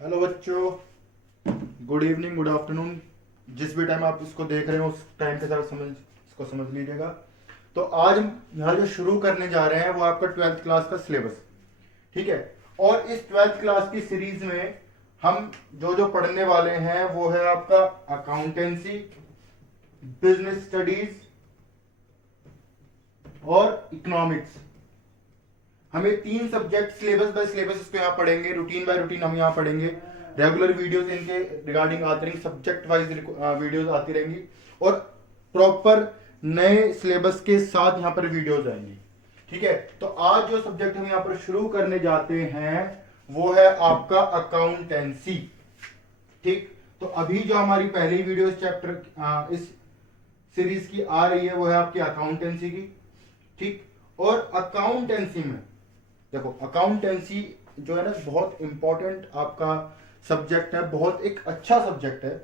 Hello बच्चों, good evening, good afternoon. जिस भी टाइम आप इसको देख रहे हो उस टाइम के साथ इसको समझ लीजिएगा। तो आज हम यहाँ जो शुरू करने जा रहे हैं वो आपका 12th क्लास का सिलेबस, ठीक है। और इस 12th क्लास की सीरीज में हम जो जो पढ़ने वाले हैं वो है आपका अकाउंटेंसी, बिजनेस स्टडीज और इकोनॉमिक्स। हमें 3 सब्जेक्ट सिलेबस बाय सिलेबस इसको यहाँ पढ़ेंगे, रूटीन बाय रूटीन हम यहाँ पढ़ेंगे। रेगुलर वीडियोस इनके रिगार्डिंग आती रहेंगी, सब्जेक्ट वाइज वीडियोस आती रहेंगी और प्रॉपर नए सिलेबस के साथ यहाँ पर वीडियोस आएंगी, ठीक है। तो आज जो सब्जेक्ट हम यहाँ पर शुरू करने जाते हैं वो है आपका अकाउंटेंसी, ठीक। तो अभी जो हमारी पहली वीडियो इस चैप्टर इस सीरीज की आ रही है वो है आपकी अकाउंटेंसी की, ठीक। और अकाउंटेंसी में देखो, अकाउंटेंसी जो है ना बहुत इंपॉर्टेंट आपका सब्जेक्ट है, बहुत एक अच्छा सब्जेक्ट है,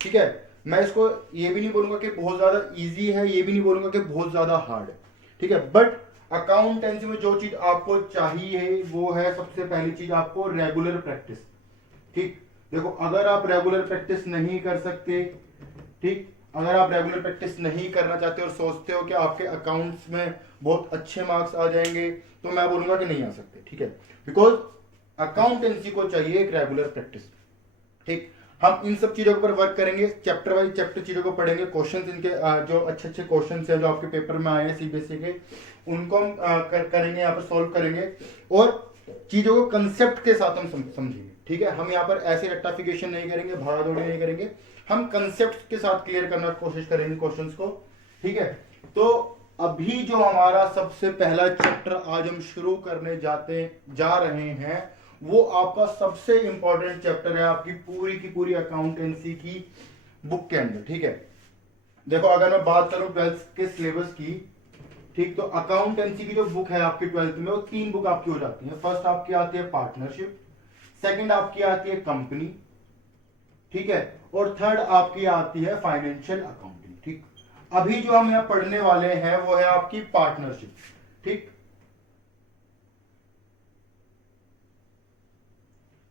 ठीक है। मैं इसको ये भी नहीं बोलूंगा कि बहुत ज्यादा इजी है, ये भी नहीं बोलूंगा कि बहुत ज्यादा हार्ड है, ठीक है। बट अकाउंटेंसी में जो चीज आपको चाहिए वो है सबसे पहली चीज आपको रेगुलर प्रैक्टिस, ठीक। देखो, अगर आप रेगुलर प्रैक्टिस नहीं कर सकते, ठीक, अगर आप रेगुलर प्रैक्टिस नहीं करना चाहते और सोचते हो कि आपके अकाउंट्स में बहुत अच्छे मार्क्स आ जाएंगे, तो मैं बोलूंगा कि नहीं आ सकते, ठीक है। बिकॉज अकाउंटेंसी को चाहिए एक रेगुलर प्रैक्टिस, ठीक। हम इन सब चीजों पर वर्क करेंगे, चैप्टर वाइज चैप्टर चीजों को पढ़ेंगे, क्वेश्चंस इनके जो अच्छे अच्छे क्वेश्चंस हैं जो आपके पेपर में आए हैं सीबीएसई के, उनको हम करेंगे, यहाँ पर सॉल्व करेंगे और चीजों को कंसेप्ट के साथ हम समझेंगे, ठीक है। हम यहाँ पर ऐसे रेक्टिफिकेशन नहीं करेंगे, भागा दौड़ी नहीं करेंगे, हम कंसेप्ट के साथ क्लियर करने की कोशिश करेंगे क्वेश्चंस को, ठीक है। तो अभी जो हमारा सबसे पहला चैप्टर आज हम शुरू करने जा रहे हैं वो आपका सबसे इंपॉर्टेंट चैप्टर है आपकी पूरी की पूरी अकाउंटेंसी की बुक के अंदर, ठीक है। देखो, अगर मैं बात करूं 12th के सिलेबस की, ठीक, तो अकाउंटेंसी की जो बुक है आपकी 12th में वो 3 बुक आपकी हो जाती है। फर्स्ट आपकी आती है पार्टनरशिप, सेकंड आपकी आती है कंपनी, ठीक है, और थर्ड आपकी आती है फाइनेंशियल अकाउंटिंग, ठीक। अभी जो हम यहाँ पढ़ने वाले हैं वो है आपकी पार्टनरशिप, ठीक,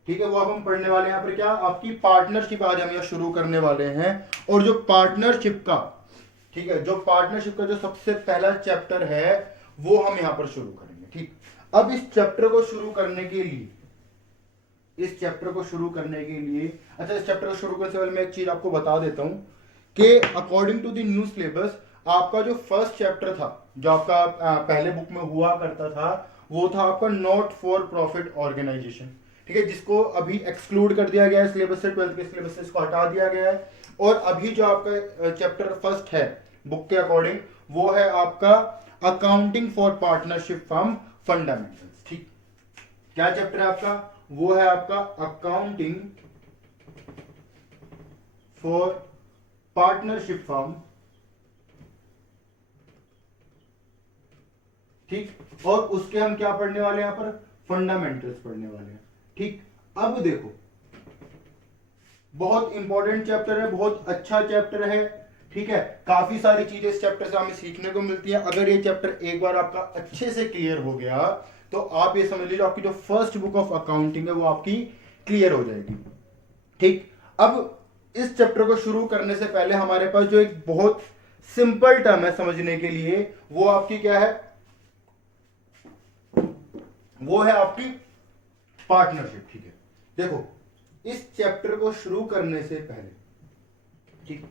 ठीक है। वो अब हम पढ़ने वाले हैं यहाँ पर क्या, आपकी पार्टनरशिप आज हम यहाँ शुरू करने वाले हैं। और जो पार्टनरशिप का, ठीक है, जो पार्टनरशिप का जो सबसे पहला चैप्टर है वो हम यहाँ पर शुरू करेंगे, ठीक। अब इस चैप्टर को शुरू करने के लिए इस चैप्टर को शुरू करने के लिए अच्छा, इस चैप्टर को शुरू करने से पहले मैं एक चीज आपको बता देता हूं कि according to the new syllabus आपका जो फर्स्ट चैप्टर था जो आपका पहले बुक में हुआ करता था वो था आपका नॉट फॉर प्रॉफिट ऑर्गेनाइजेशन, ठीक है, जिसको अभी एक्सक्लूड कर दिया गया है सिलेबस से, 12th के सिलेबस से इसको हटा दिया गया है। और अभी जो आपका चैप्टर फर्स्ट है बुक के अकॉर्डिंग वो है आपका accounting for partnership firm fundamentals, ठीक। क्या चैप्टर है आपका, वो है आपका अकाउंटिंग फॉर पार्टनरशिप फर्म, ठीक। और उसके हम क्या पढ़ने वाले हैं यहाँ पर, फंडामेंटल्स पढ़ने वाले हैं, ठीक। अब देखो, बहुत इंपॉर्टेंट चैप्टर है, बहुत अच्छा चैप्टर है, ठीक है। काफी सारी चीजें इस चैप्टर से हमें सीखने को मिलती है। अगर ये चैप्टर एक बार आपका अच्छे से क्लियर हो गया तो आप ये समझ लीजिए आपकी जो फर्स्ट बुक ऑफ अकाउंटिंग है वो आपकी क्लियर हो जाएगी, ठीक। अब इस चैप्टर को शुरू करने से पहले हमारे पास जो एक बहुत सिंपल टर्म है समझने के लिए वो आपकी क्या है, वो है आपकी पार्टनरशिप, ठीक है। देखो, इस चैप्टर को शुरू करने से पहले, ठीक,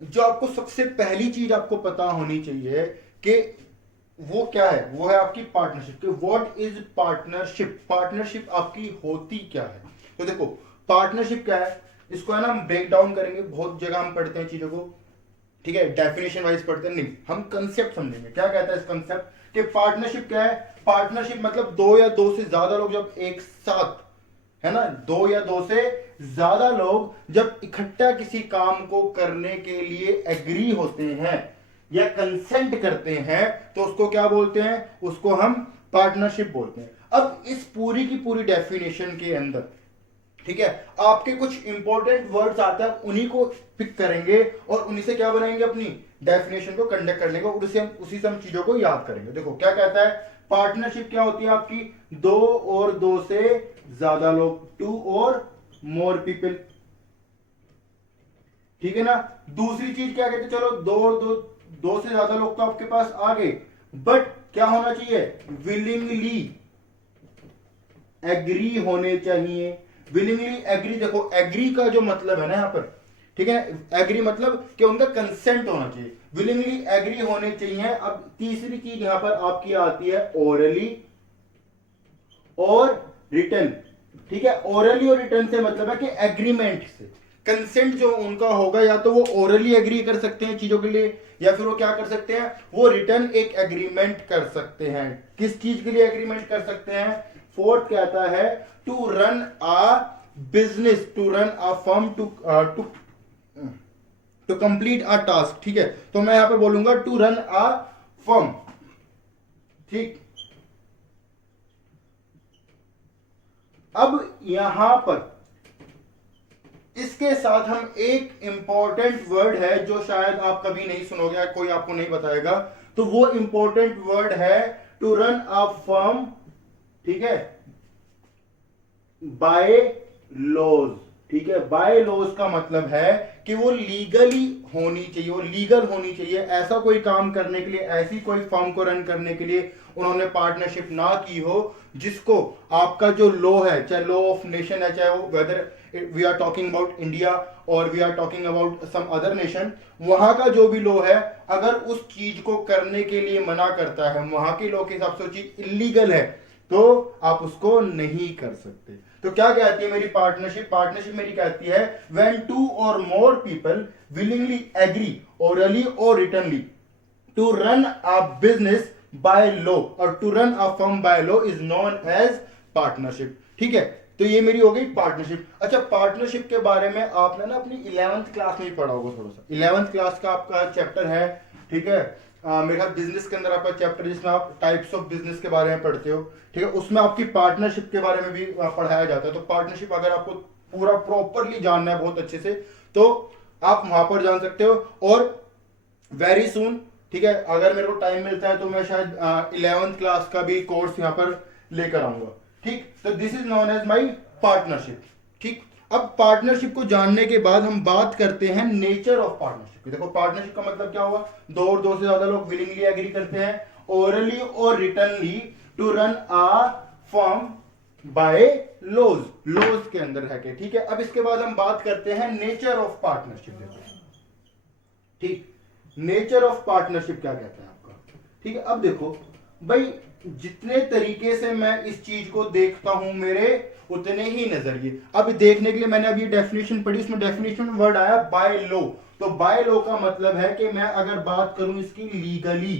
जो आपको सबसे पहली चीज आपको पता होनी चाहिए कि वो क्या है, वो है आपकी पार्टनरशिप। कि व्हाट इज पार्टनरशिप, पार्टनरशिप आपकी होती क्या है। तो देखो, पार्टनरशिप क्या है, इसको है ना हम ब्रेक डाउन करेंगे, बहुत जगह हम पढ़ते हैं चीजों को, ठीक है, डेफिनेशन वाइज पढ़ते हैं, नहीं, हम कंसेप्ट समझेंगे क्या कहता है इस कंसेप्ट कि पार्टनरशिप क्या है। पार्टनरशिप मतलब 2 या 2 से ज्यादा लोग जब एक साथ, है ना, 2 या 2 से ज्यादा लोग जब इकट्ठा किसी काम को करने के लिए एग्री होते हैं या कंसेंट करते हैं तो उसको क्या बोलते हैं, उसको हम पार्टनरशिप बोलते हैं। अब इस पूरी की पूरी डेफिनेशन के अंदर, ठीक है, आपके कुछ इंपॉर्टेंट वर्ड्स आते हैं, उन्हीं को पिक करेंगे और उन्हीं से क्या बनाएंगे, अपनी डेफिनेशन को कंडक्ट कर लेंगे और उसी से हम चीजों को याद करेंगे। देखो क्या कहता है, पार्टनरशिप क्या होती है आपकी, दो और दो से ज्यादा लोग, टू और मोर पीपल, ठीक है ना। दूसरी चीज क्या कहते हैं, चलो दो और दो से ज्यादा लोग तो आपके पास आ गए, बट क्या होना चाहिए, विलिंगली एग्री होने चाहिए। विलिंगली एग्री, देखो एग्री का जो मतलब है ना यहां पर, ठीक है, एग्री मतलब कि उनका कंसेंट होना चाहिए, विलिंगली एग्री होने चाहिए। अब तीसरी चीज यहां पर आपकी आती है ओरली और रिटर्न, ठीक है। ओरली और रिटर्न से मतलब है कि एग्रीमेंट से, कंसेंट जो उनका होगा, या तो वो ओरली एग्री कर सकते हैं चीजों के लिए, या फिर वो क्या कर सकते हैं, वो रिटर्न एक एग्रीमेंट कर सकते हैं। किस चीज के लिए एग्रीमेंट कर सकते हैं, फोर्थ कहता है to run a business, to run a firm, to complete a task, ठीक है। तो मैं यहां पर बोलूंगा टू रन अ फर्म, ठीक। अब यहां पर इसके साथ हम एक इंपॉर्टेंट वर्ड है जो शायद आप कभी नहीं सुनोगे, कोई आपको नहीं बताएगा, तो वो इंपॉर्टेंट वर्ड है टू रन अ फर्म, ठीक है, बाय लॉज, ठीक है। बाय लॉज का मतलब है कि वो लीगली होनी चाहिए, वो लीगल होनी चाहिए। ऐसा कोई काम करने के लिए, ऐसी कोई फर्म को रन करने के लिए उन्होंने पार्टनरशिप ना की हो जिसको आपका जो लॉ है, चाहे लॉ ऑफ नेशन है, चाहे वो whether we are talking about India और we are talking about some other nation, वहां का जो भी लॉ है अगर उस चीज को करने के लिए मना करता है, वहां के लॉ के हिसाब से वो चीज इलीगल है, तो आप उसको नहीं कर सकते। तो क्या कहती है मेरी पार्टनरशिप, पार्टनरशिप मेरी कहती है व्हेन टू और more people willingly agree orally और writtenly to run a business by law और to run a firm by law is known as partnership, ठीक है। तो ये मेरी हो गई पार्टनरशिप। अच्छा, पार्टनरशिप के बारे में आपने ना अपनी 11th क्लास में ही पढ़ा होगा थोड़ा सा, 11th क्लास का आपका चैप्टर है, ठीक है। मेरे ख्याल बिजनेस के अंदर आपका चैप्टर जिसमें आप टाइप्स ऑफ बिजनेस के बारे में पढ़ते हो, ठीक है, उसमें आपकी पार्टनरशिप के बारे में भी पढ़ाया जाता है। तो पार्टनरशिप अगर आपको पूरा प्रॉपरली जानना है बहुत अच्छे से, तो आप वहां पर जान सकते हो। और वेरी सून, ठीक है, अगर मेरे को टाइम मिलता है तो मैं शायद 11th क्लास का भी कोर्स यहाँ पर लेकर आऊंगा, ठीक। तो this is known as my partnership, ठीक। अब पार्टनरशिप को जानने के बाद हम बात करते हैं नेचर ऑफ पार्टनरशिप। देखो पार्टनरशिप का मतलब क्या हुआ, दो और दो से ज्यादा लोग विलिंगली एग्री करते हैं ओरली और writtenly to run a firm by laws, laws के अंदर है के, ठीक है। अब इसके बाद हम बात करते हैं नेचर ऑफ पार्टनरशिप, ठीक। नेचर ऑफ पार्टनरशिप क्या कहता है आपका, ठीक है। अब देखो भाई, जितने तरीके से मैं इस चीज को देखता हूं मेरे उतने ही नजरिए। अब देखने के लिए मैंने अभी डेफिनेशन पढ़ी, उसमें डेफिनेशन वर्ड आया बाय लॉ। तो बाय लॉ का मतलब है कि मैं अगर बात करूं इसकी लीगली,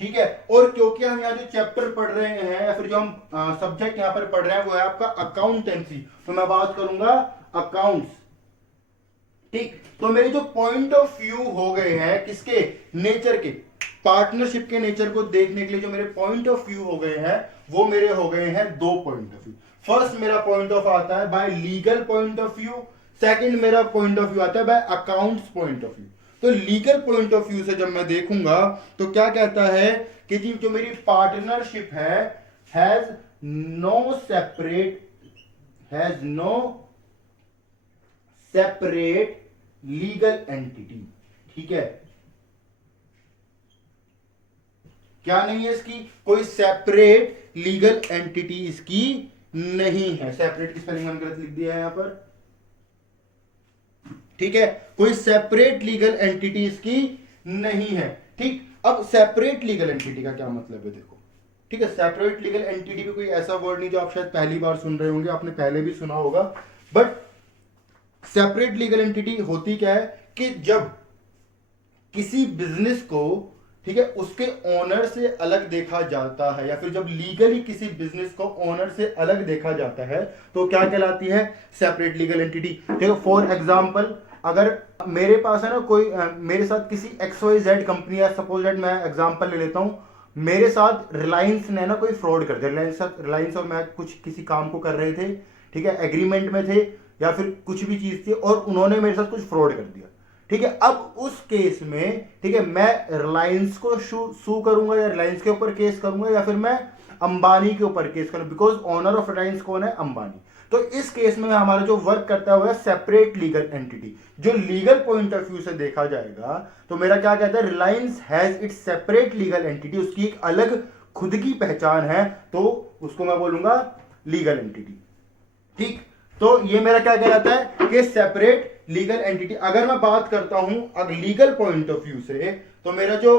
ठीक है। और क्योंकि हम यहाँ जो चैप्टर पढ़ रहे हैं या फिर जो हम सब्जेक्ट यहाँ पर पढ़ रहे हैं वो है आपका अकाउंटेंसी, तो मैं बात करूंगा अकाउंट्स, ठीक। तो मेरे जो पॉइंट ऑफ व्यू हो गए हैं किसके, नेचर के, पार्टनरशिप के नेचर को देखने के लिए जो मेरे पॉइंट ऑफ व्यू हो गए हैं वो मेरे हो गए हैं दो पॉइंट ऑफ व्यू। फर्स्ट मेरा पॉइंट ऑफ आता है by legal point of view, second मेरा पॉइंट ऑफ व्यू आता है by accounts point of view. तो लीगल पॉइंट ऑफ व्यू से जब मैं देखूंगा तो क्या कहता है कि जी जो मेरी पार्टनरशिप है has no separate legal entity, ठीक है। क्या नहीं है इसकी, कोई सेपरेट लीगल एंटिटी इसकी नहीं है। सेपरेट की स्पेलिंग मैंने गलत लिख दिया है यहां पर, ठीक है। कोई सेपरेट लीगल एंटिटी इसकी नहीं है, ठीक। अब सेपरेट लीगल एंटिटी का क्या मतलब है देखो, ठीक है। सेपरेट लीगल एंटिटी भी कोई ऐसा वर्ड नहीं जो आप शायद पहली बार सुन रहे होंगे, आपने पहले भी सुना होगा, बट सेपरेट लीगल एंटिटी होती क्या है कि जब किसी बिजनेस को, ठीक है, उसके ओनर से अलग देखा जाता है, या फिर जब लीगली किसी बिजनेस को ओनर से अलग देखा जाता है तो क्या कहलाती है, सेपरेट लीगल एंटिटी। देखो फॉर एग्जांपल, अगर मेरे पास है ना कोई मेरे साथ किसी XYZ कंपनी है, सपोज दैट मैं एग्जांपल ले लेता हूं, मेरे साथ रिलायंस ने ना कोई फ्रॉड कर दिया, रिलायंस और मैं कुछ किसी काम को कर रहे थे, ठीक है, एग्रीमेंट में थे या फिर कुछ भी चीज थी और उन्होंने मेरे साथ कुछ फ्रॉड कर दिया, ठीक है, अब उस केस में ठीक है मैं रिलायंस को सू करूंगा या रिलायंस के ऊपर केस करूंगा या फिर मैं अंबानी के ऊपर केस करूंगा, बिकॉज ओनर ऑफ रिलायंस कौन है? अंबानी। तो इस केस में हमारा जो वर्क करता है वो है सेपरेट लीगल एंटिटी। जो लीगल पॉइंट ऑफ व्यू से देखा जाएगा तो मेरा क्या कहता है, Reliance has its separate legal entity, उसकी एक अलग खुद की पहचान है, तो उसको मैं बोलूंगा लीगल एंटिटी। ठीक, तो ये मेरा क्या कहलाता है कि सेपरेट लीगल एंटिटी। अगर मैं बात करता हूं अगर लीगल पॉइंट ऑफ व्यू से, तो मेरा जो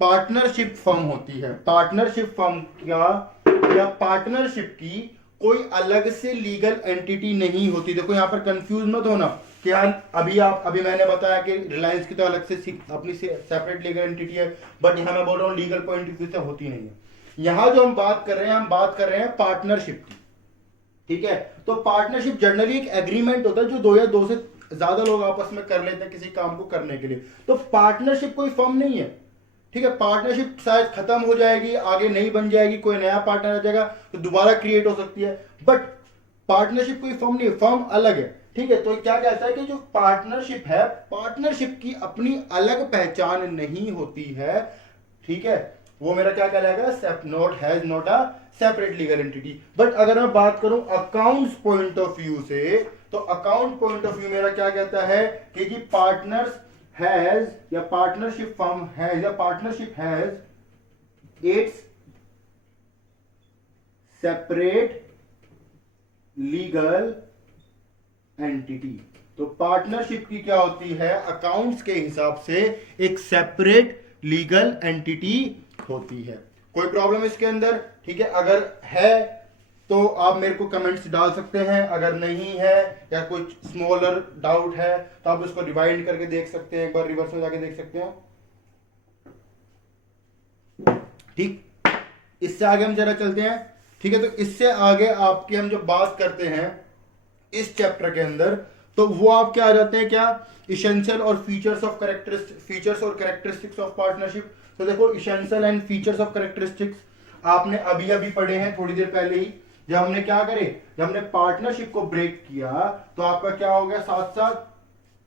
पार्टनरशिप फर्म होती है, पार्टनरशिप फर्म या पार्टनरशिप की कोई अलग से लीगल एंटिटी नहीं होती। देखो यहां पर कंफ्यूज मत होना कि यार अभी मैंने बताया कि रिलायंस की तो अलग से अपनी सेपरेट लीगल एंटिटी है, बट यहां मैं बोल रहा हूं लीगल पॉइंट ऑफ व्यू से होती नहीं है। यहां जो हम बात कर रहे हैं पार्टनरशिप की। ठीक है, तो पार्टनरशिप जनरली एक एग्रीमेंट होता है जो दो या दो से ज्यादा लोग आपस में कर लेते हैं किसी काम को करने के लिए। तो पार्टनरशिप कोई फर्म नहीं है। ठीक है, पार्टनरशिप शायद खत्म हो जाएगी, आगे नहीं बन जाएगी, कोई नया पार्टनर आ जाएगा तो दोबारा क्रिएट हो सकती है, बट पार्टनरशिप कोई फर्म नहीं है, फर्म अलग है। ठीक है, तो क्या कहता है कि जो पार्टनरशिप है, पार्टनरशिप की अपनी अलग पहचान नहीं होती है। ठीक है, वो मेरा क्या कहलाएगा, not a separate legal entity. But अगर मैं बात करूं अकाउंट्स पॉइंट ऑफ व्यू से, तो अकाउंट पॉइंट ऑफ व्यू मेरा क्या कहता है कि पार्टनर्स हैज या पार्टनरशिप फर्म हैज या partnership has its separate legal entity. तो पार्टनरशिप की क्या होती है, अकाउंट्स के हिसाब से एक सेपरेट लीगल एंटिटी होती है। कोई प्रॉब्लम इसके अंदर? ठीक है, अगर है तो आप मेरे को कमेंट्स डाल सकते हैं, अगर नहीं है या कुछ स्मॉलर डाउट है तो आप उसको रिवाइंड करके देख सकते हैं, एक बार रिवर्स में जाके देख सकते हैं। ठीक, इससे आगे हम जरा चलते हैं। ठीक है, तो इससे आगे आपकी हम जब बात करते हैं इस चैप्टर के अंदर, तो वो आप क्या आ जाते हैं, क्या इसेंशियल और फीचर्स और कैरेक्टरिस्टिक्स ऑफ पार्टनरशिप। तो देखो essential and features of characteristics आपने अभी अभी पढ़े हैं थोड़ी देर पहले ही, जब हमने क्या करे, जब हमने पार्टनरशिप को ब्रेक किया तो आपका क्या हो गया, साथ साथ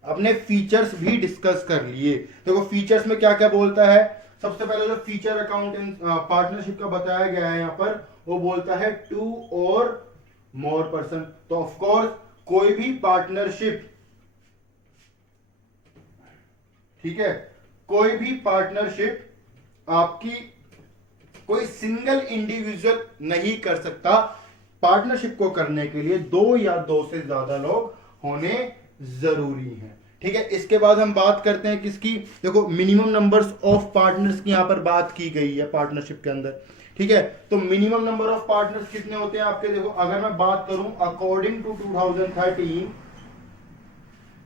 अपने फीचर्स भी डिस्कस कर लिए। देखो फीचर्स में क्या क्या बोलता है, सबसे पहले जो फीचर अकाउंट इन पार्टनरशिप का बताया गया है यहाँ पर, वो बोलता है 2 और मोर पर्सन। तो ऑफ कोर्स कोई भी पार्टनरशिप, ठीक है, कोई भी पार्टनरशिप आपकी कोई सिंगल इंडिविजुअल नहीं कर सकता। पार्टनरशिप को करने के लिए 2 या 2 से ज्यादा लोग होने जरूरी हैं। ठीक है, इसके बाद हम बात करते हैं किसकी, देखो मिनिमम नंबर्स ऑफ पार्टनर्स की यहां पर बात की गई है पार्टनरशिप के अंदर। ठीक है, तो मिनिमम नंबर ऑफ पार्टनर्स कितने होते हैं आपके, देखो अगर मैं बात करूं अकॉर्डिंग टू 2013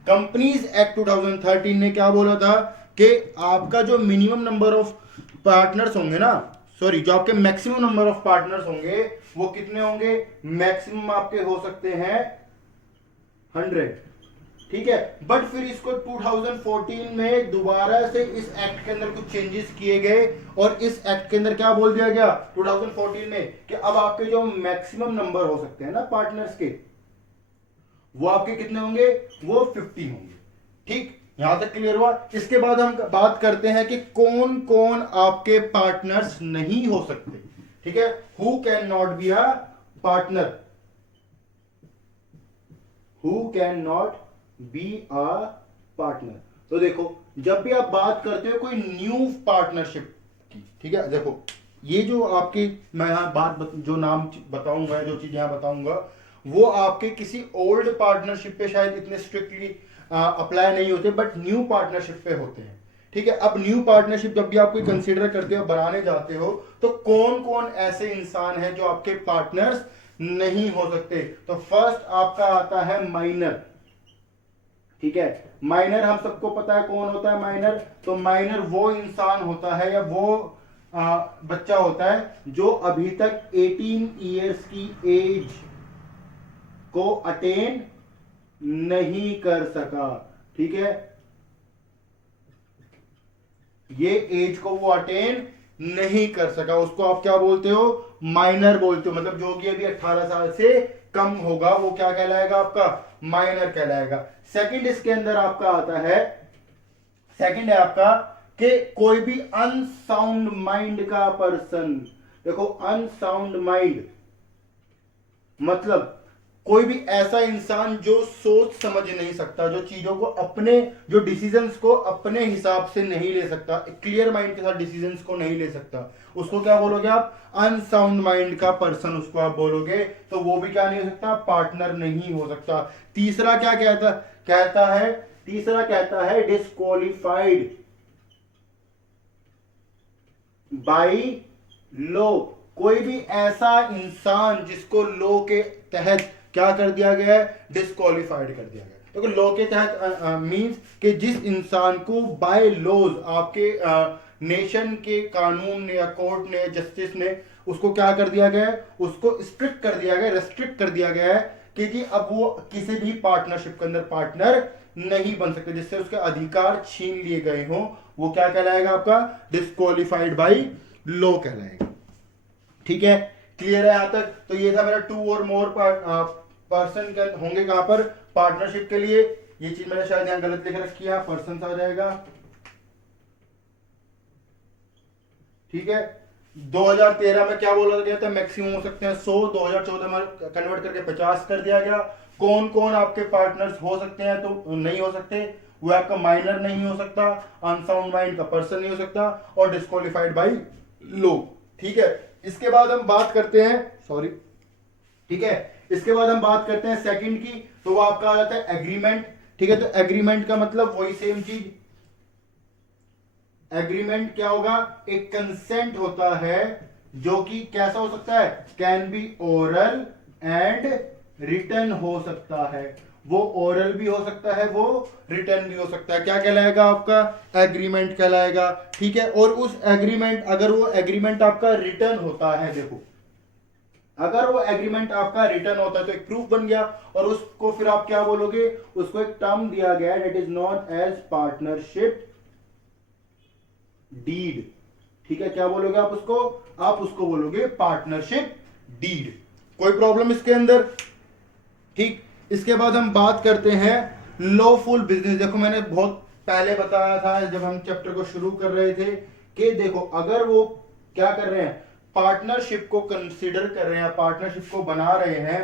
कंपनीज एक्ट 2013 ने क्या बोला था कि आपका जो मिनिमम नंबर ऑफ पार्टनर्स होंगे ना, सॉरी जो आपके मैक्सिमम नंबर ऑफ पार्टनर्स होंगे वो कितने होंगे, मैक्सिमम आपके हो सकते हैं 100। ठीक है, बट फिर इसको 2014 में दोबारा से इस एक्ट के अंदर कुछ चेंजेस किए गए और इस एक्ट के अंदर क्या बोल दिया गया 2014 में कि अब आपके जो मैक्सिमम नंबर हो सकते हैं ना पार्टनर्स के, वो आपके कितने होंगे, वो 50 होंगे। ठीक, यहां तक क्लियर हुआ। इसके बाद हम बात करते हैं कि कौन कौन आपके पार्टनर्स नहीं हो सकते। ठीक है, who can not be a partner, who can not be a partner. तो देखो जब भी आप बात करते हो कोई न्यू पार्टनरशिप की, ठीक है, देखो ये जो आपकी मैं यहां जो नाम बताऊंगा, जो चीज यहां बताऊंगा, वो आपके किसी ओल्ड पार्टनरशिप पे शायद इतने स्ट्रिक्टली अप्लाई नहीं होते, बट न्यू पार्टनरशिप पे होते हैं। ठीक है, अब न्यू पार्टनरशिप जब भी आप कोई कंसीडर करते हो, बनाने जाते हो, तो कौन कौन ऐसे इंसान हैं जो आपके पार्टनर्स नहीं हो सकते। तो फर्स्ट आपका आता है माइनर। ठीक है, माइनर हम सबको पता है कौन होता है माइनर। तो माइनर वो इंसान होता है या वो बच्चा होता है जो अभी तक 18 इयर्स की एज को अटेन नहीं कर सका। ठीक है, ये एज को वो अटेन नहीं कर सका, उसको आप क्या बोलते हो, माइनर बोलते हो। मतलब जो कि अभी 18 साल से कम होगा वो क्या कहलाएगा, आपका माइनर कहलाएगा। सेकंड इसके अंदर आपका आता है सेकंड है आपका कि कोई भी अनसाउंड माइंड का पर्सन, देखो अनसाउंड माइंड मतलब कोई भी ऐसा इंसान जो सोच समझ नहीं सकता, जो चीजों को अपने, जो डिसीजंस को अपने हिसाब से नहीं ले सकता, क्लियर माइंड के साथ डिसीजंस को नहीं ले सकता, उसको क्या बोलोगे आप? अनसाउंड माइंड का पर्सन उसको आप बोलोगे। तो वो भी क्या नहीं हो सकता? पार्टनर नहीं हो सकता। तीसरा क्या कहता है डिस्क्वालिफाइड बाय लॉ। कोई भी ऐसा इंसान जिसको लॉ के तहत क्या कर दिया गया है? डिस्क्वालिफाइड कर दिया गया। देखो लॉ के तहत मींस कि जिस इंसान को बाय लॉज, आपके नेशन के कानून ने या कोर्ट ने, जस्टिस ने उसको क्या कर दिया गया है? उसको स्ट्रिक्ट कर दिया गया, रेस्ट्रिक्ट कर दिया गया है कि जी अब वो किसी भी पार्टनरशिप के अंदर पार्टनर नहीं बन सकते, जिससे उसके अधिकार छीन लिए गए हों, वो क्या कहलाएगा? आपका डिस्क्वालिफाइड बाय लॉ कहलाएगा। ठीक है, क्लियर है यहां तक? तो ये था मेरा 2 और मोर पर्सन होंगे कहां पर? पार्टनरशिप के लिए। ये चीज मैंने शायद यहां गलत लिख रखी है, पर्सन आ जाएगा। ठीक है, 2013 में क्या बोला गया था? मैक्सिमम हो सकते हैं 100, 2014 में कन्वर्ट करके 50 कर दिया गया। कौन कौन आपके पार्टनर्स हो सकते हैं? तो नहीं हो सकते, वो आपका माइनर नहीं हो सकता, अनसाउंड माइंड का पर्सन नहीं हो सकता, और डिस्क्वालिफाइड बाय लॉ। ठीक है, इसके बाद हम बात करते हैं, सॉरी, ठीक है, इसके बाद हम बात करते हैं सेकंड की। तो वो आपका आ जाता है एग्रीमेंट। ठीक है, तो एग्रीमेंट का मतलब वही सेम चीज। एग्रीमेंट क्या होगा? एक कंसेंट होता है जो कि कैसा हो सकता है? Can be oral and written हो सकता है। वो ओरल भी हो सकता है, वो रिटर्न भी हो सकता है। क्या कहलाएगा? आपका एग्रीमेंट कहलाएगा। ठीक है, और उस एग्रीमेंट, अगर वो एग्रीमेंट आपका रिटर्न होता है, देखो अगर वो एग्रीमेंट आपका रिटर्न होता है तो एक प्रूफ बन गया, और उसको फिर आप क्या बोलोगे? उसको एक टर्म दिया गया है, it is known as partnership deed. ठीक है, क्या बोलोगे आप उसको? आप उसको बोलोगे पार्टनरशिप डीड। कोई प्रॉब्लम इसके अंदर? ठीक, इसके बाद हम बात करते हैं लॉफुल बिजनेस। देखो मैंने बहुत पहले बताया था जब हम चैप्टर को शुरू कर रहे थे कि देखो अगर वो क्या कर रहे हैं? पार्टनरशिप को कंसीडर कर रहे हैं, पार्टनरशिप को बना रहे हैं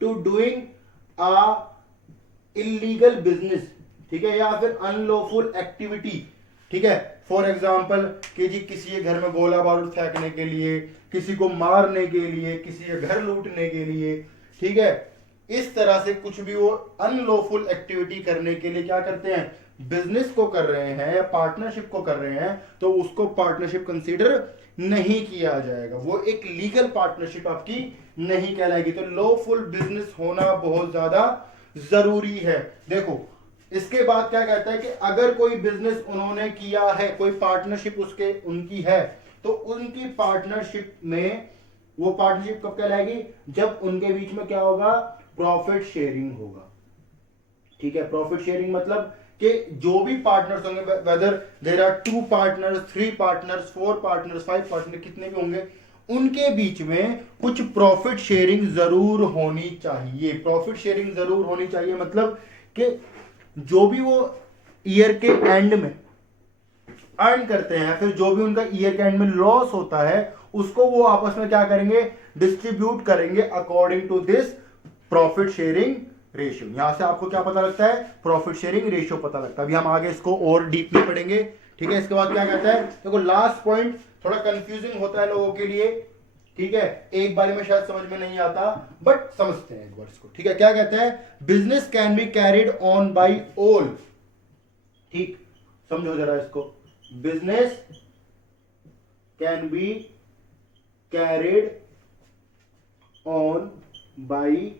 to doing a illegal business, ठीक है, या फिर अनलॉफुल एक्टिविटी। ठीक है, फॉर एग्जाम्पल कि जी किसी के घर में गोला बारूद फेंकने के लिए, किसी को मारने के लिए, किसी के घर लूटने के लिए, ठीक है, इस तरह से कुछ भी वो अनलॉफुल एक्टिविटी करने के लिए क्या करते हैं? बिजनेस को कर रहे हैं या पार्टनरशिप को कर रहे हैं, तो उसको पार्टनरशिप कंसीडर नहीं किया जाएगा, वो एक लीगल पार्टनरशिप आपकी नहीं कहलाएगी। तो लॉफुल बिजनेस होना बहुत ज्यादा जरूरी है। देखो इसके बाद क्या कहता है कि अगर कोई बिजनेस उन्होंने किया है, कोई पार्टनरशिप उसके उनकी है, तो उनकी पार्टनरशिप में वो पार्टनरशिप कब कहलाएगी? जब उनके बीच में क्या होगा? प्रॉफिट शेयरिंग होगा। ठीक है, प्रॉफिट शेयरिंग मतलब कि जो भी पार्टनर्स होंगे, whether there are 2 partners, 3 partners, 4 partners, 5 partner, कितने भी होंगे, उनके बीच में कुछ प्रॉफिट शेयरिंग जरूर होनी चाहिए। प्रॉफिट शेयरिंग जरूर होनी चाहिए मतलब कि जो भी वो ईयर के एंड में अर्न करते हैं, फिर जो भी उनका ईयर के एंड में लॉस होता है, उसको वो आपस में क्या करेंगे? डिस्ट्रीब्यूट करेंगे according to this profit sharing ratio. यहां से आपको क्या पता लगता है? प्रॉफिट शेयरिंग रेशियो पता लगता है। अभी हम आगे इसको और डीपली पढ़ेंगे। ठीक है, इसके बाद क्या कहता है? देखो लास्ट पॉइंट थोड़ा कंफ्यूजिंग होता है लोगों के लिए। ठीक है, एक बार में शायद समझ में नहीं आता, बट समझते हैं एक बार इसको। ठीक है, क्या कहता है? Business can be carried on by all. ठीक, समझो जरा इसको। Business can be carried on by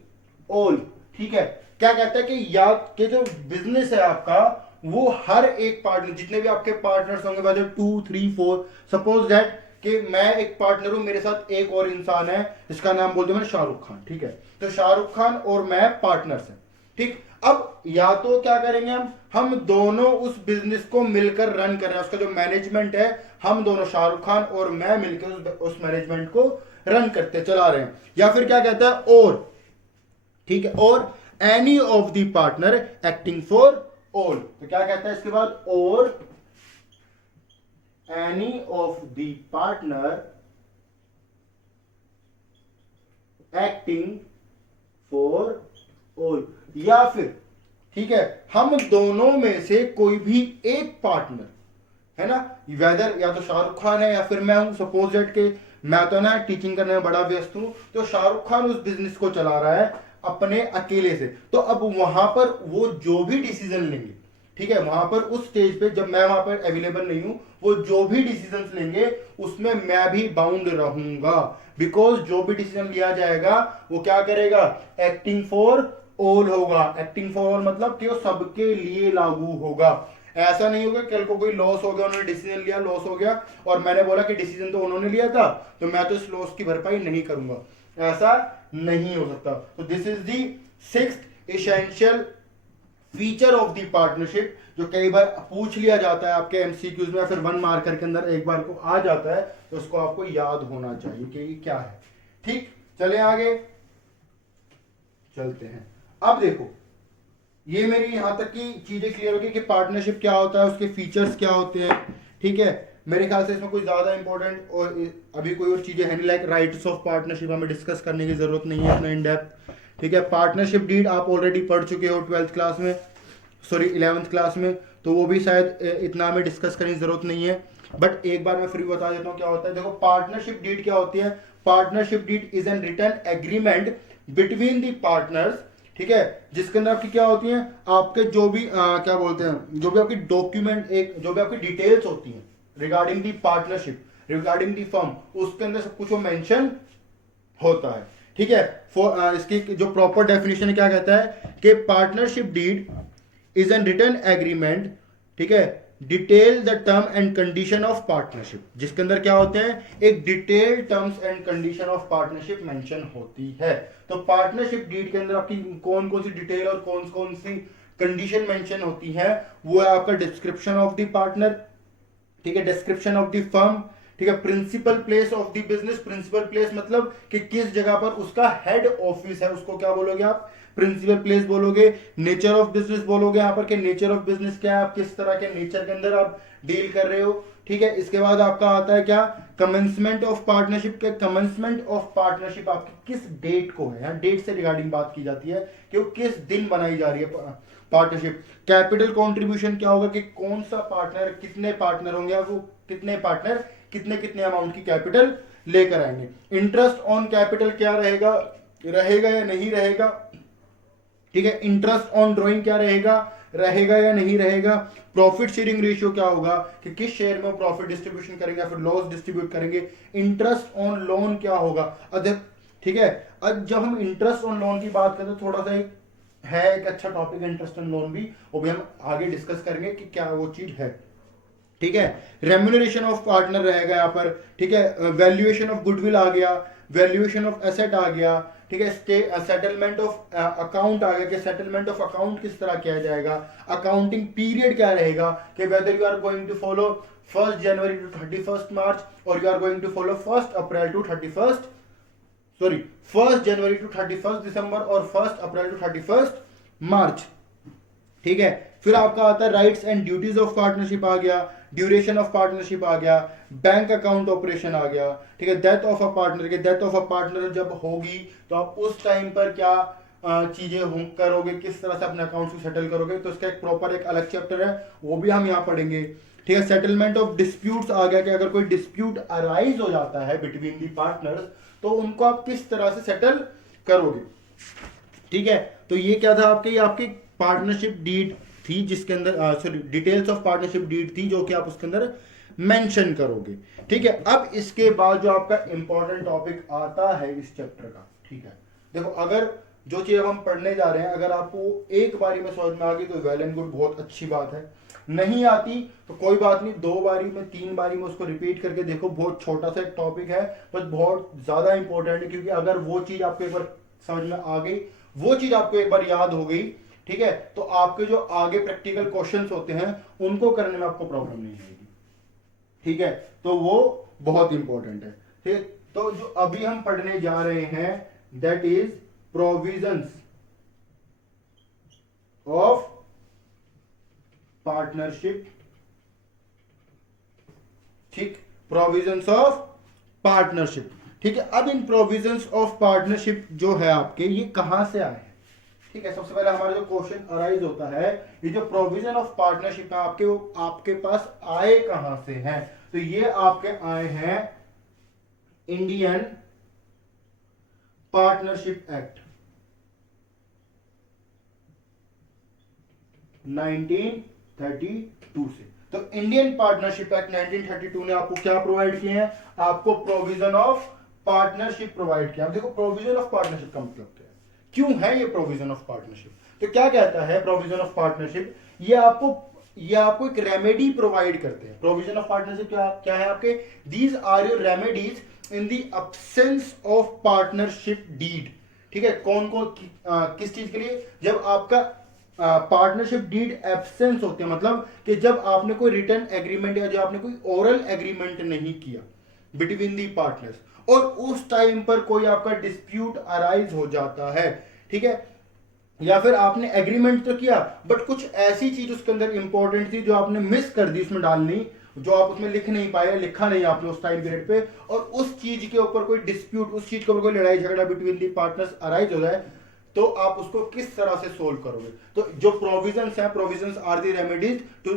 all. ठीक है, क्या कहता है कि या कि जो बिजनेस है आपका, वो हर एक पार्टनर, जितने भी आपके पार्टनर्स होंगे, वेदर 2, 3, 4, सपोज दैट कि मैं एक पार्टनर हूं, मेरे साथ एक और इंसान है, इसका नाम बोल दिया मैंने शाहरुख खान। ठीक है, तो शाहरुख खान और मैं पार्टनर्स हैं। ठीक, अब या तो क्या करेंगे हम दोनों उस बिजनेस को मिलकर रन कर रहे हैं, उसका जो मैनेजमेंट है हम दोनों, शाहरुख खान और मैं मिलकर उस मैनेजमेंट को रन करते चला रहे हैं। या फिर क्या कहता है? और, ठीक है, और any of the partner acting for all, तो क्या कहता है इसके बाद, और any of the partner acting for all, या फिर ठीक है हम दोनों में से कोई भी एक पार्टनर है ना, वेदर या तो शाहरुख खान है या फिर मैं हूं, सपोज दैट के मैं तो ना टीचिंग करने में बड़ा व्यस्त हूं, तो शाहरुख खान उस बिजनेस को चला रहा है अपने अकेले से, तो अब वहां पर वो जो भी डिसीजन लेंगे, ठीक है वहां पर उस स्टेज पे जब मैं वहां पर अवेलेबल नहीं हूं, वो जो भी डिसीजन लेंगे उसमें मैं भी बाउंड रहूंगा, बिकॉज जो भी डिसीजन लिया जाएगा वो क्या करेगा, एक्टिंग फॉर ऑल होगा। एक्टिंग फॉर ऑल मतलब कि वो सबके लिए लागू होगा। ऐसा नहीं होगा कल को कोई लॉस हो गया, उन्होंने डिसीजन लिया, लॉस हो गया और मैंने बोला कि डिसीजन तो उन्होंने लिया था तो मैं तो इस लॉस की भरपाई नहीं करूंगा, ऐसा नहीं हो सकता। तो this is the sixth essential feature of the partnership, जो कई बार पूछ लिया जाता है आपके एमसीक्यूज में, फिर 1 मार्कर के अंदर एक बार को आ जाता है, तो उसको आपको याद होना चाहिए कि ये क्या है। ठीक, चले आगे चलते हैं। अब देखो ये मेरी यहां तक की चीजें क्लियर होगी कि पार्टनरशिप क्या होता है, उसके फीचर्स क्या होते हैं। ठीक है, मेरे ख्याल से इसमें कोई ज्यादा इंपॉर्टेंट और अभी कोई और चीजें है नहीं, लाइक राइट्स ऑफ पार्टनरशिप हमें डिस्कस करने की जरूरत नहीं है अपना इन डेप्थ। ठीक है, पार्टनरशिप डीड आप ऑलरेडी पढ़ चुके हो 12th क्लास में, सॉरी 11th क्लास में, तो वो भी शायद इतना हमें डिस्कस करने की जरूरत नहीं है, बट एक बार मैं फिर बता देता हूँ क्या होता है। देखो पार्टनरशिप डीड क्या होती है, partnership deed is an written agreement between the partners, ठीक है, जिसके अंदर आपकी क्या होती है, आपके जो भी क्या बोलते हैं, जो भी आपकी डॉक्यूमेंट, एक जो भी आपकी डिटेल्स होती हैं regarding the partnership, regarding the firm, उसके अंदर सब कुछ वो मेंशन होता है। ठीक है, इसकी जो प्रॉपर डेफिनेशन है क्या कहता है कि partnership deed is an written agreement, ठीक है, detail the term and condition of partnership, जिसके अंदर क्या होते हैं, एक detail terms and condition of partnership mention होती है। तो पार्टनरशिप डीड के अंदर आपकी कौन कौन सी डिटेल और कौन कौन सी कंडीशन मेंशन होती है, वो है आपका डिस्क्रिप्शन ऑफ द पार्टनर, ठीक है, डिस्क्रिप्शन ऑफ द फर्म, ठीक है, principal place of the business, principal place मतलब कि किस जगह पर उसका हेड ऑफिस है, उसको क्या बोलोगे आप, प्रिंसिपल प्लेस बोलोगे। नेचर ऑफ बिजनेस बोलोगे यहाँ पर कि नेचर ऑफ बिजनेस क्या है, आप किस तरह के नेचर के अंदर आप डील कर रहे हो। ठीक है, इसके बाद आपका आता है क्या, कमेंसमेंट ऑफ पार्टनरशिप के, कमेंसमेंट ऑफ पार्टनरशिप आपकी किस डेट को है, यहाँ डेट से रिगार्डिंग बात की जाती है कि वो किस दिन बनाई जा रही है पार्टनरशिप। कैपिटल कंट्रीब्यूशन क्या होगा कि कौन सा पार्टनर, कितने पार्टनर होंगे, वो कितने पार्टनर कितने कितने अमाउंट की कैपिटल लेकर आएंगे। इंटरेस्ट ऑन कैपिटल क्या रहेगा, रहेगा या नहीं रहेगा, ठीक है, इंटरेस्ट ऑन ड्रॉइंग क्या रहेगा, रहेगा या नहीं रहेगा। प्रॉफिट शेयरिंग रेशियो क्या होगा कि किस शेयर में प्रॉफिट डिस्ट्रीब्यूशन करेंगे या फिर लॉस डिस्ट्रीब्यूट करेंगे। इंटरेस्ट ऑन लोन क्या होगा, अगर ठीक है, अब जब हम इंटरेस्ट ऑन लोन की बात करें तो थोड़ा सा एक अच्छा टॉपिक है इंटरेस्ट ऑन लोन भी, वो भी हम आगे डिस्कस करेंगे कि क्या वो चीज है। ठीक है, रेम्यूनरेशन ऑफ पार्टनर रहेगा यहाँ पर, ठीक है, वैल्यूएशन ऑफ गुडविल आ गया, वैल्यूएशन ऑफ एसेट आ गया, ठीक है, सेटलमेंट ऑफ अकाउंट आ गया कि सेटलमेंट ऑफ अकाउंट किस तरह किया जाएगा। अकाउंटिंग पीरियड क्या रहेगा कि whether you are going to follow 1 January to 31 March और you are going to follow 1 April to 31 sorry 1 January to 31 December और 1 अप्रैल टू 31 मार्च। ठीक है, फिर आपका आता है rights and duties of partnership आ गया, ड्यूरेशन ऑफ पार्टनरशिप आ गया, बैंक अकाउंट ऑपरेशन आ गया, ठीक है, डेथ ऑफ अ पार्टनर के, डेथ ऑफ अ पार्टनर जब होगी तो आप उस टाइम पर क्या चीजें करोगे, किस तरह से अपने अकाउंट को सेटल करोगे, तो इसका एक प्रॉपर एक अलग चैप्टर है, वो भी हम यहाँ पढ़ेंगे। ठीक है, सेटलमेंट ऑफ डिस्प्यूट्स आ गया कि अगर कोई डिस्प्यूट अराइज हो जाता है बिटवीन दी पार्टनर्स तो उनको आप किस तरह से सेटल करोगे। ठीक है, तो ये क्या था आपके, ये आपकी पार्टनरशिप डीड थी जिसके अंदर sorry details of partnership deed थी जो कि आप उसके अंदर मेंशन करोगे। ठीक है, अब इसके बाद जो आपका इंपॉर्टेंट टॉपिक आता है इस चैप्टर का, ठीक है, देखो अगर जो चीज हम पढ़ने जा रहे हैं अगर आपको एक बारी में समझ में आ गई तो वेल एंड गुड, बहुत अच्छी बात है, नहीं आती तो कोई बात नहीं, 2 बारी में 3 बारी में उसको रिपीट करके देखो, बहुत छोटा सा एक टॉपिक है बस बहुत ज्यादा इंपॉर्टेंट है, क्योंकि अगर वो चीज आपको एक बार समझ में आ गई, वो चीज आपको एक बार याद हो गई, ठीक है, तो आपके जो आगे प्रैक्टिकल क्वेश्चंस होते हैं उनको करने में आपको प्रॉब्लम नहीं आएगी। ठीक है, तो वो बहुत इंपॉर्टेंट है। ठीक है, तो जो अभी हम पढ़ने जा रहे हैं that is provisions of partnership, ठीक, प्रोविजंस ऑफ पार्टनरशिप, ठीक है। अब इन प्रोविजंस ऑफ पार्टनरशिप जो है आपके, ये कहां से आए हैं, ठीक है। सबसे पहले हमारा जो क्वेश्चन अराइज होता है, ये जो प्रोविजन ऑफ पार्टनरशिप है आपके, वो आपके पास आए कहां से हैं, तो ये आपके आए हैं इंडियन पार्टनरशिप एक्ट 1932 से। तो इंडियन पार्टनरशिप एक्ट 1932 ने आपको क्या प्रोवाइड किए हैं, आपको प्रोविजन ऑफ पार्टनरशिप प्रोवाइड किया। देखो प्रोविजन ऑफ पार्टनरशिप का मतलब क्या है, क्यों है ये प्रोविजन ऑफ पार्टनरशिप, तो क्या कहता है प्रोविजन ऑफ पार्टनरशिप, ये आपको एक रेमेडी प्रोवाइड करते हैं। प्रोविजन ऑफ पार्टनरशिप क्या है आपके, these are your remedies in the absence of partnership deed, ठीक है। कौन किस चीज के लिए, जब आपका पार्टनरशिप डीड एब्सेंस होते हैं, मतलब कि जब आपने कोई रिटर्न एग्रीमेंट या जब आपने कोई ओरल एग्रीमेंट नहीं किया बिटवीन दी पार्टनर्स, और उस टाइम पर कोई आपका डिस्प्यूट अराइज हो जाता है, ठीक है, या फिर आपने एग्रीमेंट तो किया बट कुछ ऐसी चीज उसके अंदर इंपॉर्टेंट थी जो आपने मिस कर दी उसमें डालनी, जो आप उसमें लिख नहीं पाए, लिखा नहीं आपने उस टाइम पीरियड पे, और उस चीज के ऊपर कोई डिस्प्यूट, उस चीज के ऊपर कोई लड़ाई झगड़ा बिटवीन दी पार्टनर्स अराइज हो जाए, तो आप उसको किस तरह से सोल्व करोगे। तो जो प्रोविजंस है, provisions are the remedies to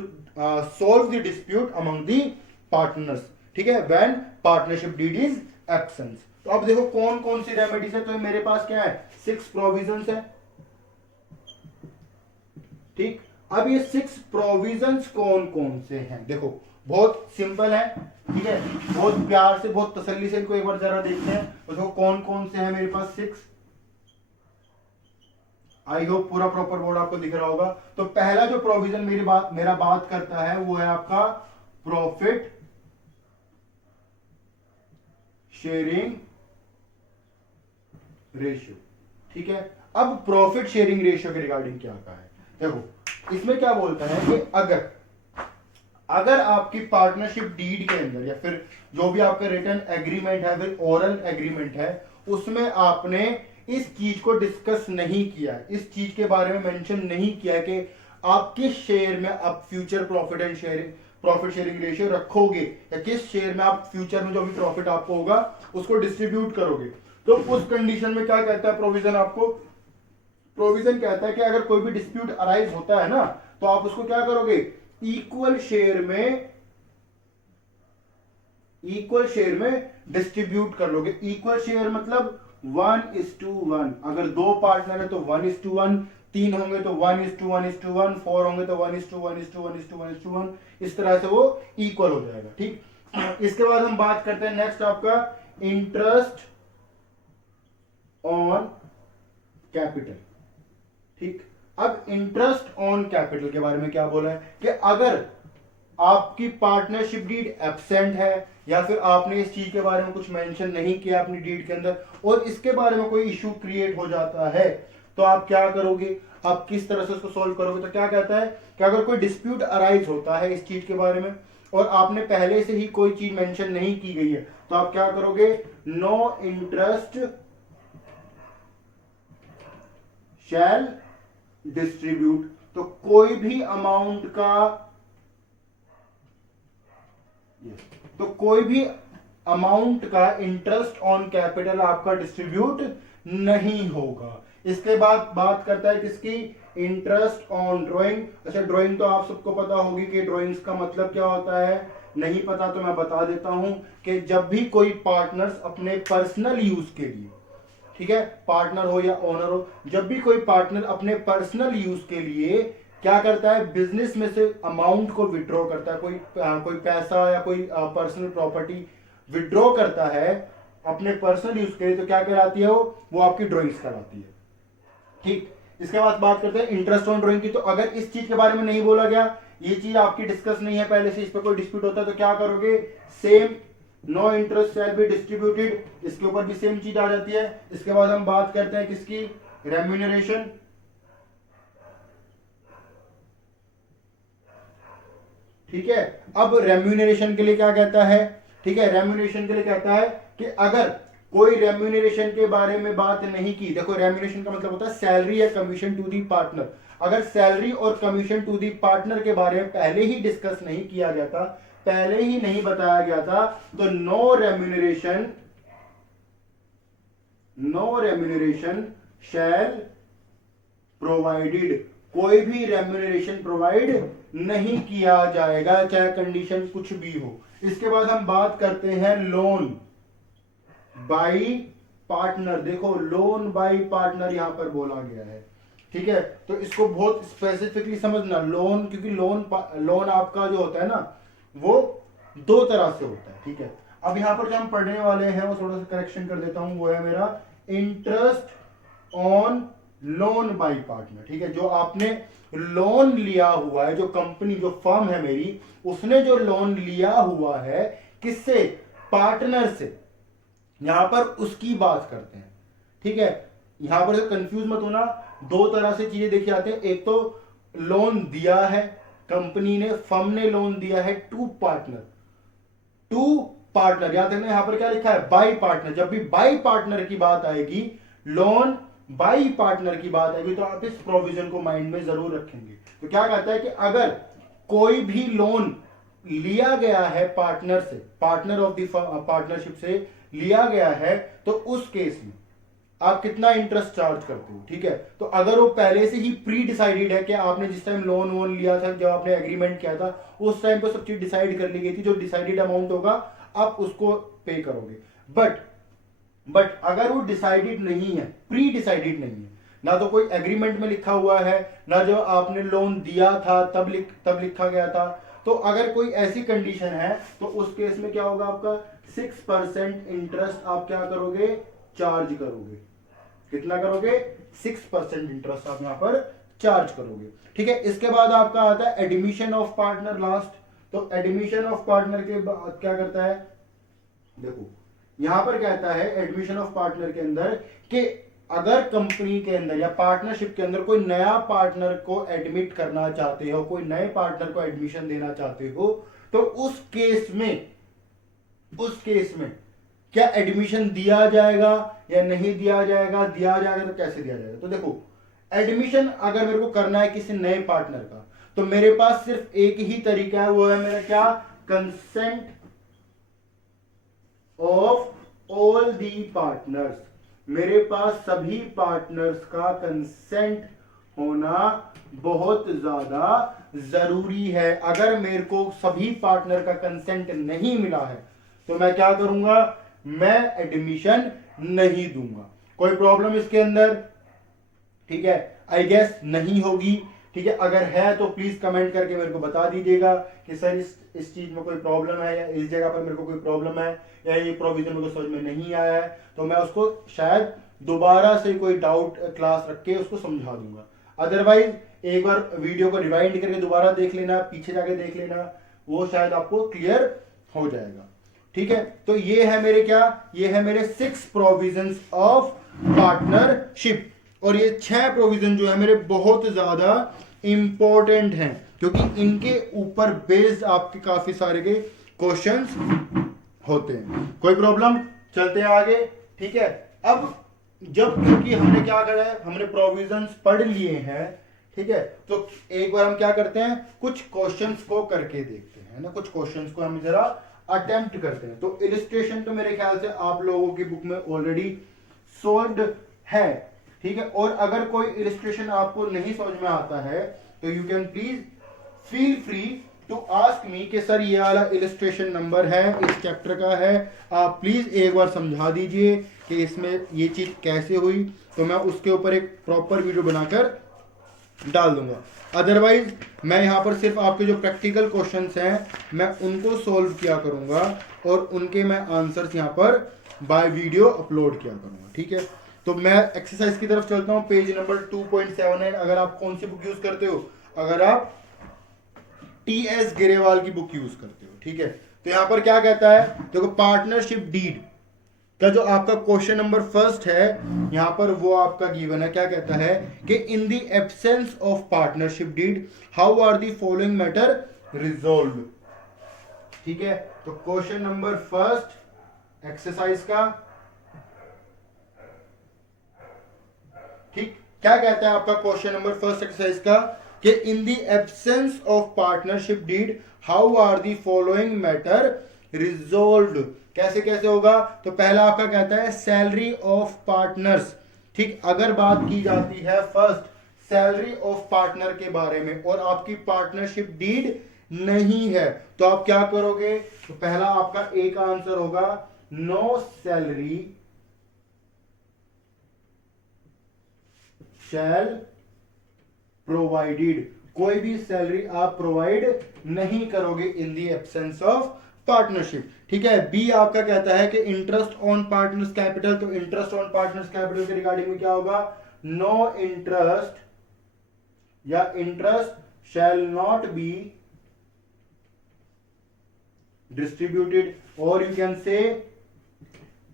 solve the dispute among the partners, ठीक है, when partnership deed is absence. तो अब देखो कौन कौन सी रेमेडीज है, तो मेरे पास क्या है, 6 प्रोविजंस है, ठीक। अब ये 6 प्रोविजंस कौन कौन से हैं, देखो बहुत सिंपल है, ठीक है, बहुत प्यार से, बहुत तसल्ली से इनको एक बार जरा देखते हैं। तो देखो कौन कौन से हैं मेरे पास 6, आई होप पूरा प्रॉपर बोर्ड आपको दिख रहा होगा। तो पहला जो प्रोविजन मेरा बात करता है वो है आपका प्रॉफिट शेयरिंग रेशियो, ठीक है। अब प्रॉफिट शेयरिंग रेशियो के रिगार्डिंग क्या कहा है, देखो इसमें क्या बोलता है कि अगर आपकी पार्टनरशिप डीड के अंदर या फिर जो भी आपका रिटर्न एग्रीमेंट है, फिर ओरल एग्रीमेंट है, उसमें आपने इस चीज को डिस्कस नहीं किया, इस चीज के बारे में मेंशन नहीं किया कि आप किस शेयर में आप फ्यूचर प्रॉफिट शेयरिंग रेशियो रखोगे, या किस शेयर में आप फ्यूचर में जो भी प्रॉफिट आपको होगा उसको डिस्ट्रीब्यूट करोगे। तो उस कंडीशन में क्या कहता है प्रोविजन, आपको प्रोविजन कहता है कि अगर कोई भी डिस्प्यूट अराइज होता है ना, तो आप उसको क्या करोगे, इक्वल शेयर में डिस्ट्रीब्यूट कर लोगे। इक्वल शेयर मतलब 1:1, अगर 2 पार्टनर है तो 1:1, 3 होंगे तो 1:1:1, 4 होंगे तो 1:1:1:1:1, इस तरह से वो इक्वल हो जाएगा, ठीक। इसके बाद हम बात करते हैं नेक्स्ट आपका इंटरेस्ट ऑन कैपिटल, ठीक। अब इंटरेस्ट ऑन कैपिटल के बारे में क्या बोला है कि अगर आपकी पार्टनरशिप डीड एब्सेंट है या फिर आपने इस चीज के बारे में कुछ मेंशन नहीं किया अपनी डीड के अंदर, और इसके बारे में कोई इशू क्रिएट हो जाता है, तो आप क्या करोगे, आप किस तरह से उसको सॉल्व करोगे। तो क्या कहता है कि अगर कोई डिस्प्यूट अराइज होता है इस चीज के बारे में और आपने पहले से ही कोई चीज मेंशन नहीं की गई है, तो आप क्या करोगे, नो इंटरेस्ट शैल डिस्ट्रीब्यूट। तो कोई भी अमाउंट का इंटरेस्ट ऑन कैपिटल आपका डिस्ट्रीब्यूट नहीं होगा। इसके बाद बात करता है किसकी, इंटरेस्ट ऑन ड्राइंग। अच्छा ड्राइंग तो आप सबको पता होगी कि ड्राइंग्स का मतलब क्या होता है, नहीं पता तो मैं बता देता हूं कि जब भी कोई पार्टनर्स अपने पर्सनल यूज के लिए, ठीक है, पार्टनर हो या ओनर हो, जब भी कोई पार्टनर अपने पर्सनल यूज के लिए क्या करता है, बिजनेस में से अमाउंट को विड्रॉ करता है, कोई पैसा या कोई पर्सनल प्रॉपर्टी विड्रॉ करता है अपने पर्सनल यूज के लिए, तो क्या कहलाती है वो आपकी ड्राइंग्स कहलाती है, ठीक। इसके बाद बात करते हैं इंटरेस्ट ऑन ड्राइंग की। तो अगर इस चीज के बारे में नहीं बोला गया, ये चीज आपकी डिस्कस नहीं है पहले से, इस पर कोई डिस्प्यूट होता है, तो क्या करोगे, same no interest shall be distributed, इसके ऊपर भी सेम चीज आ जाती है। इसके बाद हम बात करते हैं किसकी, रेम्यूनरेशन, ठीक है। अब रेम्यूनरेशन के लिए क्या कहता है, ठीक है, रेम्यूनरेशन के लिए कहता है कि अगर कोई रेम्यूनरेशन के बारे में बात नहीं की। देखो रेम्यूनरेशन का मतलब होता है सैलरी या कमीशन टू दी पार्टनर। अगर सैलरी और कमीशन टू दी पार्टनर के बारे में पहले ही डिस्कस नहीं किया गया था, पहले ही नहीं बताया गया था, तो नो रेम्यूनरेशन शैल प्रोवाइडेड, कोई भी रेम्यूनरेशन प्रोवाइड नहीं किया जाएगा, चाहे कंडीशन कुछ भी हो। इसके बाद हम बात करते हैं लोन बाई पार्टनर। देखो लोन बाई पार्टनर यहां पर बोला गया है, ठीक है, तो इसको बहुत स्पेसिफिकली समझना। लोन, क्योंकि लोन आपका जो होता है ना वो दो तरह से होता है, ठीक है। अब यहां पर जो हम पढ़ने वाले हैं वो थोड़ा सा करेक्शन कर देता हूं, वो है मेरा interest on loan by partner, ठीक है। जो आपने लोन लिया हुआ है, जो कंपनी, जो फर्म है मेरी, उसने जो लोन लिया हुआ है किससे, पार्टनर से, यहां पर उसकी बात करते हैं, ठीक है। यहां पर कंफ्यूज मत होना, दो तरह से चीजें देखी जाती हैं। एक तो लोन दिया है कंपनी ने, फर्म ने लोन दिया है टू पार्टनर, याद रखना यहां पर क्या लिखा है, बाई पार्टनर। जब भी बाई पार्टनर की बात आएगी, लोन बाई पार्टनर की बात आएगी, तो आप इस प्रोविजन को माइंड में जरूर रखेंगे। तो क्या कहता है कि अगर कोई भी लोन लिया गया है पार्टनर से, पार्टनर ऑफ द पार्टनरशिप से लिया गया है, तो उस केस में आप कितना इंटरेस्ट चार्ज करते हो, ठीक है। तो अगर वो पहले से ही प्री डिसाइडेड है कि आपने जिस टाइम लोन लिया था, जब आपने एग्रीमेंट किया था, उस टाइम पर सब चीज डिसाइड कर ली गई थी, जो डिसाइडेड अमाउंट होगा आप उसको पे करोगे। बट अगर वो डिसाइडेड नहीं है, प्री डिसाइडेड नहीं है, ना तो कोई एग्रीमेंट में लिखा हुआ है, ना जो आपने लोन दिया था तब लिखा गया था, तो अगर कोई ऐसी कंडीशन है, तो उस केस में क्या होगा, आपका 6% इंटरेस्ट आप क्या करोगे, चार्ज करोगे। कितना करोगे, 6% इंटरेस्ट आप यहां पर चार्ज करोगे, ठीक है। इसके बाद आपका आता है एडमिशन ऑफ पार्टनर लास्ट। तो एडमिशन ऑफ पार्टनर के बाद क्या करता है, देखो यहां पर कहता है एडमिशन ऑफ पार्टनर के अंदर कि अगर कंपनी के अंदर या पार्टनरशिप के अंदर कोई नया पार्टनर को एडमिट करना चाहते हो, कोई नए पार्टनर को एडमिशन देना चाहते हो, तो उस केस में क्या एडमिशन दिया जाएगा या नहीं दिया जाएगा, दिया जाएगा तो कैसे दिया जाएगा। तो देखो एडमिशन अगर मेरे को करना है किसी नए पार्टनर का, तो मेरे पास सिर्फ एक ही तरीका है, वो है मेरा क्या, consent of all the partners. मेरे पास सभी पार्टनर्स का कंसेंट होना बहुत ज्यादा जरूरी है। अगर मेरे को सभी पार्टनर का कंसेंट नहीं मिला है, तो मैं क्या करूंगा, मैं एडमिशन नहीं दूंगा। कोई प्रॉब्लम इसके अंदर, ठीक है, आई गेस नहीं होगी, ठीक है। अगर है तो प्लीज कमेंट करके मेरे को बता दीजिएगा कि सर इस चीज में कोई प्रॉब्लम है, या इस जगह पर मेरे को कोई प्रॉब्लम है, या ये प्रोविजन मेरे को समझ में नहीं आया है, तो मैं उसको शायद दोबारा से कोई डाउट क्लास रख के उसको समझा दूंगा। अदरवाइज एक बार वीडियो को रिवाइंड करके दोबारा देख लेना, पीछे जाके देख लेना, वो शायद आपको क्लियर हो जाएगा, ठीक है। तो ये है मेरे क्या, ये है मेरे 6 प्रोविजंस ऑफ पार्टनरशिप, और ये 6 प्रोविजन जो है मेरे बहुत ज्यादा इंपॉर्टेंट हैं, क्योंकि इनके ऊपर बेस्ड आपके काफी सारे के क्वेश्चंस होते हैं। कोई प्रॉब्लम, चलते हैं आगे, ठीक है। अब जब क्योंकि हमने क्या करा है, हमने प्रोविजंस पढ़ लिए हैं, ठीक है, तो एक बार हम क्या करते हैं, कुछ क्वेश्चंस को करके देखते हैं ना, कुछ क्वेश्चंस को हम जरा अटेम्प्ट करते हैं। तो इलिस्ट्रेशन तो मेरे ख्याल से आप लोगों की बुक में ऑलरेडी सोल्व्ड है, ठीक है। और अगर कोई इलिस्ट्रेशन आपको नहीं समझ में आता है, तो you can please feel free to ask me कि सर ये वाला इलिस्ट्रेशन नंबर है, इस चैप्टर का है, आप प्लीज एक बार समझा दीजिए कि इसमें ये चीज कैसे हुई, तो मैं उसके ऊपर एक प्रॉपर वीडियो बनाकर डाल दूंगा। अदरवाइज मैं यहाँ पर सिर्फ आपके जो प्रैक्टिकल क्वेश्चंस हैं मैं उनको सोल्व किया करूंगा, और उनके मैं आंसर्स यहाँ पर बाय वीडियो अपलोड किया करूंगा, ठीक है। तो मैं एक्सरसाइज की तरफ चलता हूँ, पेज नंबर 2.79। अगर आप कौन सी बुक यूज करते हो, अगर आप TS गिरेवाल की बुक यूज करते हो, ठीक है। तो यहां पर क्या कहता है, देखो पार्टनरशिप डीड का जो आपका क्वेश्चन नंबर फर्स्ट है, यहां पर वो आपका गिवन है, क्या कहता है कि in the absence of partnership deed how are the following matter resolve, ठीक है। तो क्वेश्चन नंबर फर्स्ट एक्सरसाइज का ठीक, क्या कहता है आपका क्वेश्चन नंबर फर्स्ट एक्सरसाइज का कि in the absence of partnership deed how are the following matter resolved. कैसे कैसे होगा, तो पहला आपका कहता है सैलरी ऑफ पार्टनर्स। ठीक, अगर बात की जाती है फर्स्ट सैलरी ऑफ पार्टनर के बारे में और आपकी पार्टनरशिप डीड नहीं है, तो आप क्या करोगे, तो पहला आपका एक आंसर होगा नो सैलरी शैल प्रोवाइडेड। कोई भी सैलरी आप प्रोवाइड नहीं करोगे इन द एब्सेंस ऑफ पार्टनरशिप। ठीक है, बी आपका कहता है कि इंटरेस्ट ऑन पार्टनर्स कैपिटल, तो इंटरेस्ट ऑन पार्टनर्स कैपिटल के रिगार्डिंग में क्या होगा, नो इंटरेस्ट या interest shall not be distributed और यू कैन से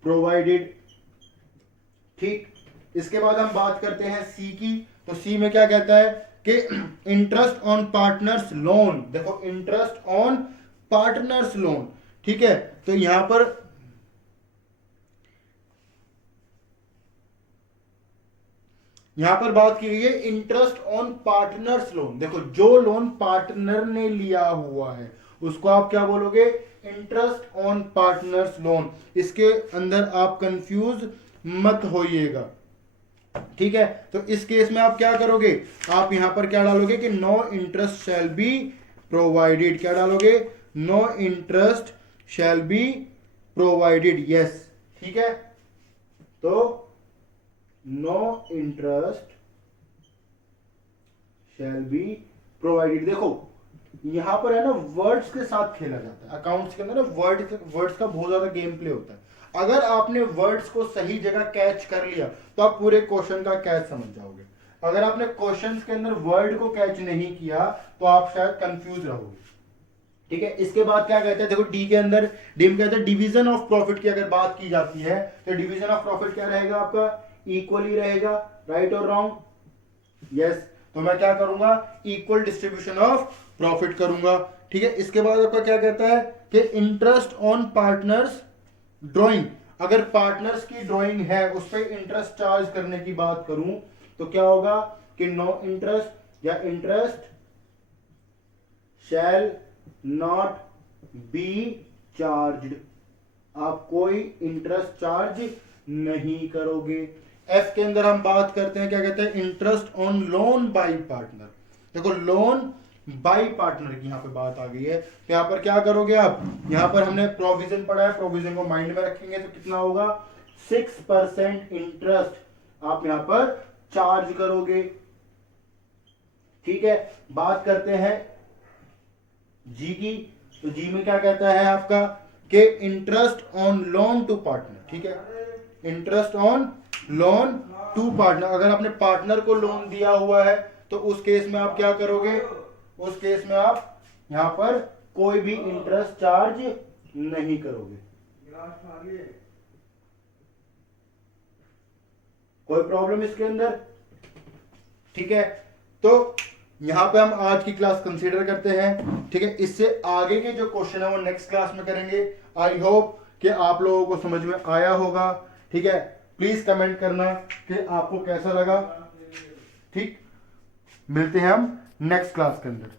प्रोवाइडेड। ठीक, इसके बाद हम बात करते हैं सी की, तो सी में क्या कहता है कि इंटरेस्ट ऑन पार्टनर्स लोन। देखो इंटरेस्ट ऑन पार्टनर्स लोन, ठीक है, तो यहां पर बात की गई है इंटरेस्ट ऑन पार्टनर्स लोन। देखो जो लोन पार्टनर ने लिया हुआ है उसको आप क्या बोलोगे, इंटरेस्ट ऑन पार्टनर्स लोन। इसके अंदर आप कंफ्यूज मत होइएगा। ठीक है, तो इस केस में आप क्या करोगे, आप यहां पर क्या डालोगे कि no interest shall be provided. क्या डालोगे, no interest shall be provided. Yes, ठीक है, तो no interest shall be provided. देखो यहां पर है ना वर्ड्स के साथ खेला जाता है, अकाउंट्स के अंदर ना वर्ड्स का बहुत ज्यादा गेम प्ले होता है। अगर आपने वर्ड्स को सही जगह कैच कर लिया तो आप पूरे क्वेश्चन का कैच समझ जाओगे। अगर आपने क्वेश्चंस के अंदर वर्ड को कैच नहीं किया तो आप शायद कंफ्यूज रहोगे। ठीक है, इसके बाद क्या कहते हैं, देखो डी के अंदर डी में कहते हैं डिवीजन ऑफ प्रॉफिट की अगर बात की जाती है तो डिवीजन ऑफ प्रॉफिट क्या रहेगा आपका, इक्वली रहेगा। राइट और रॉन्ग, यस, तो मैं क्या करूंगा, इक्वल डिस्ट्रीब्यूशन ऑफ प्रॉफिट करूंगा। ठीक है, इसके बाद आपका क्या कहता है कि इंटरेस्ट ऑन पार्टनर्स ड्राइंग। अगर पार्टनर्स की ड्राइंग है उस पर इंटरेस्ट चार्ज करने की बात करूं तो क्या होगा कि नो इंटरेस्ट या interest shall not be charged. आप कोई इंटरेस्ट चार्ज नहीं करोगे। एफ के अंदर हम बात करते हैं, क्या कहते हैं, interest on loan by partner. देखो लोन बाई पार्टनर की यहां पे बात आ गई है, तो यहां पर क्या करोगे आप, यहां पर हमने प्रोविजन पढ़ा है, प्रोविजन को माइंड में रखेंगे तो कितना होगा, 6% इंटरेस्ट आप यहां पर चार्ज करोगे। ठीक है, बात करते हैं जी की, तो जी में क्या कहता है आपका कि interest on loan to partner. ठीक है, interest on loan to partner. अगर आपने पार्टनर को लोन दिया हुआ है तो उस केस में आप क्या करोगे, उस केस में आप यहां पर कोई भी इंटरेस्ट चार्ज नहीं करोगे। कोई प्रॉब्लम इसके अंदर? ठीक है, तो यहां पे हम आज की क्लास कंसीडर करते हैं। ठीक है, इससे आगे के जो क्वेश्चन है वो नेक्स्ट क्लास में करेंगे। आई होप कि आप लोगों को समझ में आया होगा। ठीक है, प्लीज कमेंट करना कि आपको कैसा लगा। ठीक, मिलते हैं हम नेक्स्ट क्लास के अंदर।